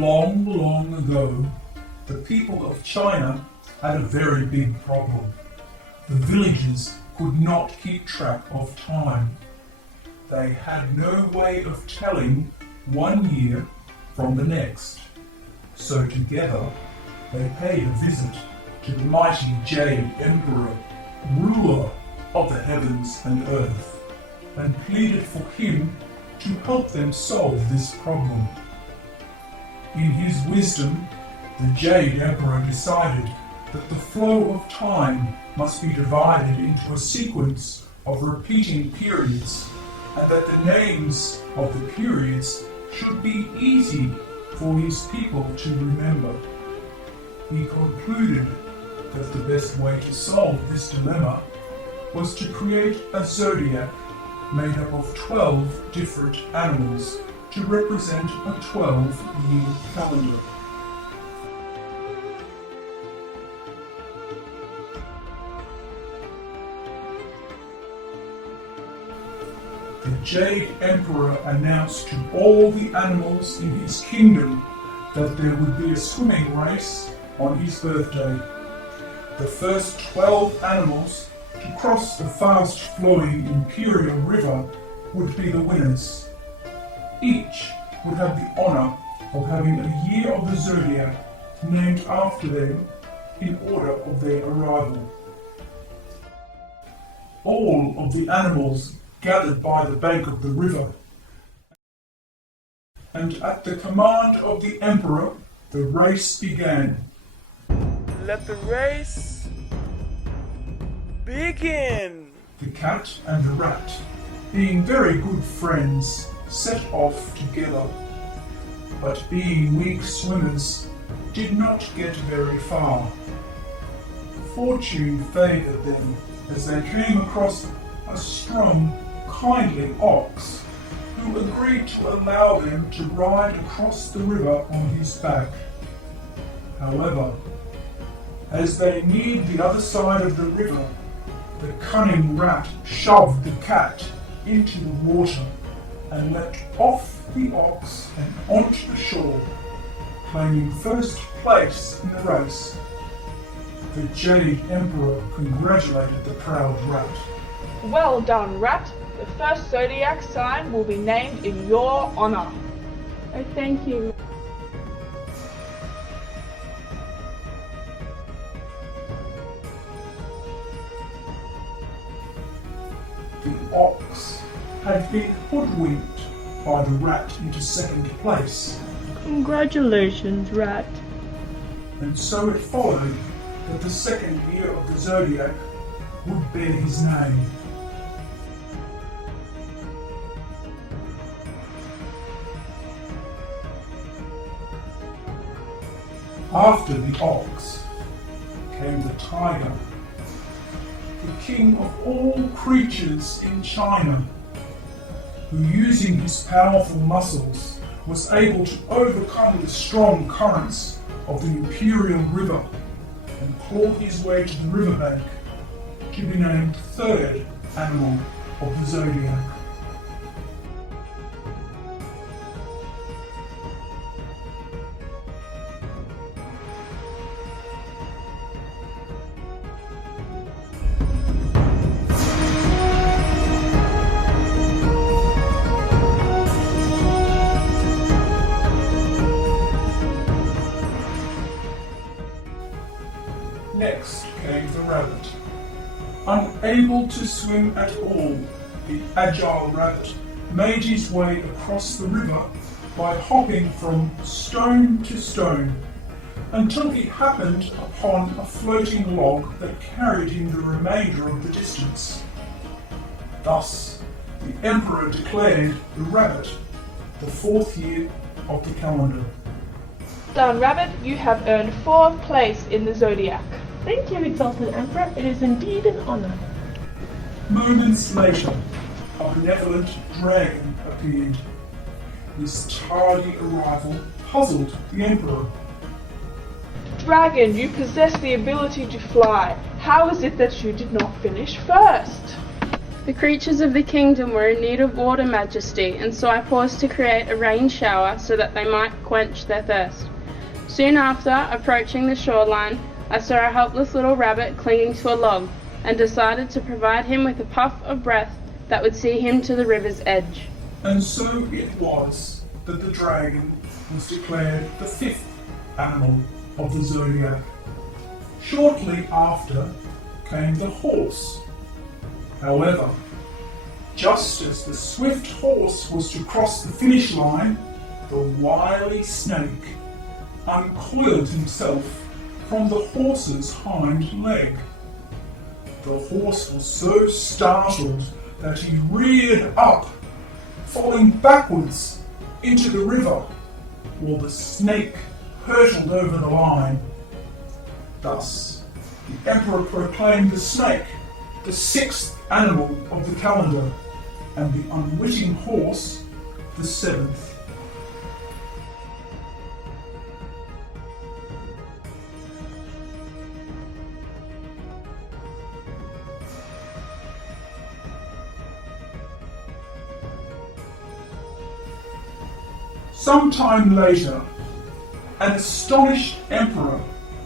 long, long ago, the people of China had a very big problem. The villagers could not keep track of time. They had no way of telling one year from the next. So together they paid a visit to the mighty Jade Emperor, ruler of the heavens and earth, and pleaded for him to help them solve this problem. In his wisdom, the Jade Emperor decided that the flow of time must be divided into a sequence of repeating periods, and that the names of the periods should be easy for his people to remember. He concluded that the best way to solve this dilemma was to create a zodiac made up of 12 different animals to represent a 12-year calendar. The Jade Emperor announced to all the animals in his kingdom that there would be a swimming race on his birthday. The first 12 animals to cross the fast-flowing Imperial River would be the winners. Each would have the honor of having a year of the Zodiac named after them in order of their arrival. All of the animals gathered by the bank of the river, and at the command of the Emperor, the race began. Let the race begin! The cat and the rat, being very good friends, set off together, but being weak swimmers, did not get very far. Fortune favoured them as they came across a strong, kindly ox, who agreed to allow them to ride across the river on his back. However, as they neared the other side of the river, the cunning rat shoved the cat into the water and leapt off the ox and onto the shore, claiming first place in the race. The Jade Emperor congratulated the proud rat. Well done, Rat. The first zodiac sign will be named in your honor. Oh, thank you. The ox had been hoodwinked by the rat into second place, Congratulations, Rat. and so it followed that the second year of the Zodiac would bear his name. After the ox came the tiger, the king of all creatures in China, who using his powerful muscles was able to overcome the strong currents of the Imperial River and claw his way to the riverbank to be named third animal of the Zodiac. Next came the rabbit. Unable to swim at all, the agile rabbit made his way across the river by hopping from stone to stone until he happened upon a floating log that carried him the remainder of the distance. Thus, the Emperor declared the rabbit the fourth year of the calendar. Done, Rabbit. You have earned fourth place in the zodiac. Thank you, Exalted Emperor. It is indeed an honor. Moments later, a benevolent dragon appeared. His tardy arrival puzzled the Emperor. Dragon, you possess the ability to fly. How is it that you did not finish first? The creatures of the kingdom were in need of water, Majesty, and so I paused to create a rain shower so that they might quench their thirst. Soon after, approaching the shoreline, I saw a helpless little rabbit clinging to a log, and decided to provide him with a puff of breath that would see him to the river's edge. And so it was that the dragon was declared the fifth animal of the Zodiac. Shortly after came the horse. However, just as the swift horse was to cross the finish line, the wily snake uncoiled himself from the horse's hind leg. The horse was so startled that he reared up, falling backwards into the river, while the snake hurtled over the line. Thus, the emperor proclaimed the snake the sixth animal of the calendar, and the unwitting horse the seventh. Some time later, an astonished emperor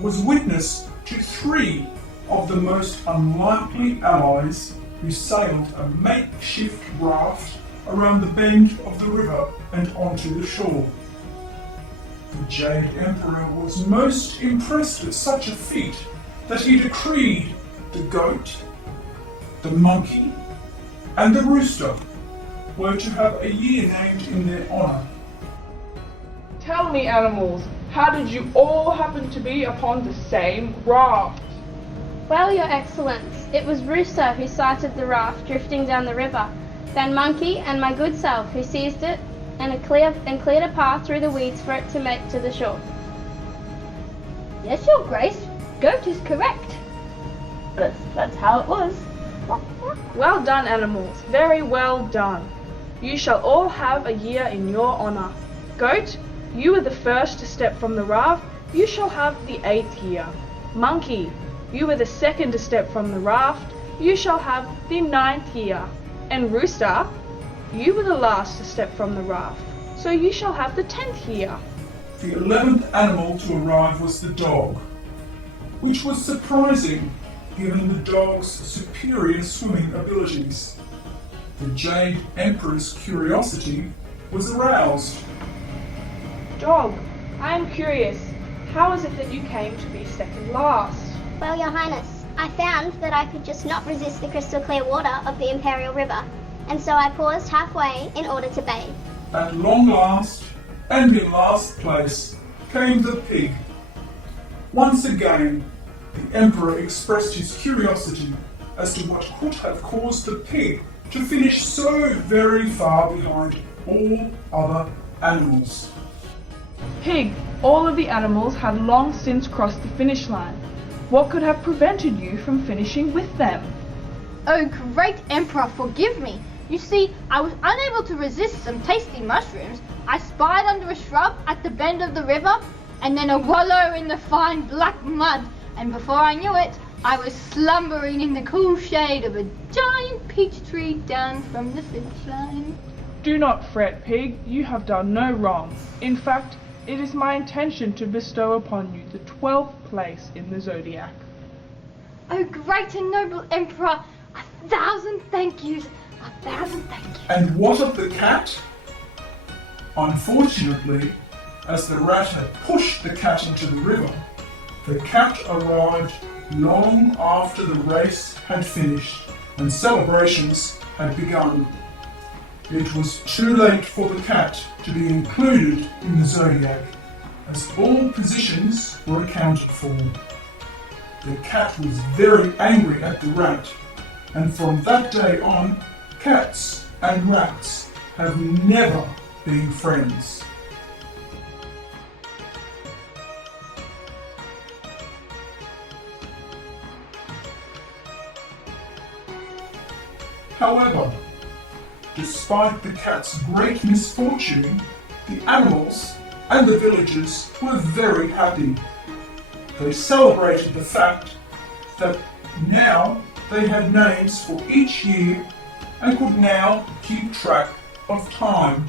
was witness to three of the most unlikely allies who sailed a makeshift raft around the bend of the river and onto the shore. The Jade Emperor was most impressed at such a feat that he decreed the goat, the monkey, and the rooster were to have a year named in their honour. Tell me, animals, how did you all happen to be upon the same raft? Well, Your Excellence, it was Rooster who sighted the raft drifting down the river, then Monkey and my good self who seized it and cleared a path through the weeds for it to make to the shore. Yes, Your Grace, goat is correct. That's how it was. Well done, animals, very well done. You shall all have a year in your honour. Goat, you were the first to step from the raft, you shall have the 8th year. Monkey, you were the second to step from the raft, you shall have the 9th year. And Rooster, you were the last to step from the raft, so you shall have the 10th year. The 11th animal to arrive was the dog, which was surprising given the dog's superior swimming abilities. The Jade Emperor's curiosity was aroused. Dog, I am curious, how is it that you came to be second last? Well, Your Highness, I found that I could just not resist the crystal clear water of the Imperial River, and so I paused halfway in order to bathe. At long last, and in last place, came the pig. Once again, the Emperor expressed his curiosity as to what could have caused the pig to finish so very far behind all other animals. Pig, all of the animals had long since crossed the finish line. What could have prevented you from finishing with them? Oh, great Emperor, forgive me. You see, I was unable to resist some tasty mushrooms. I spied under a shrub at the bend of the river, and then a wallow in the fine black mud, and before I knew it, I was slumbering in the cool shade of a giant peach tree down from the finish line. Do not fret, Pig, you have done no wrong. In fact, it is my intention to bestow upon you the 12th place in the Zodiac. Oh, great and noble Emperor, 1,000 thank yous, 1,000 thank yous. And what of the cat? Unfortunately, as the rat had pushed the cat into the river, the cat arrived long after the race had finished and celebrations had begun. It was too late for the cat to be included in the Zodiac, as all positions were accounted for. The cat was very angry at the rat, and from that day on, cats and rats have never been friends. However, despite the cat's great misfortune, the animals and the villagers were very happy. They celebrated the fact that now they had names for each year and could now keep track of time.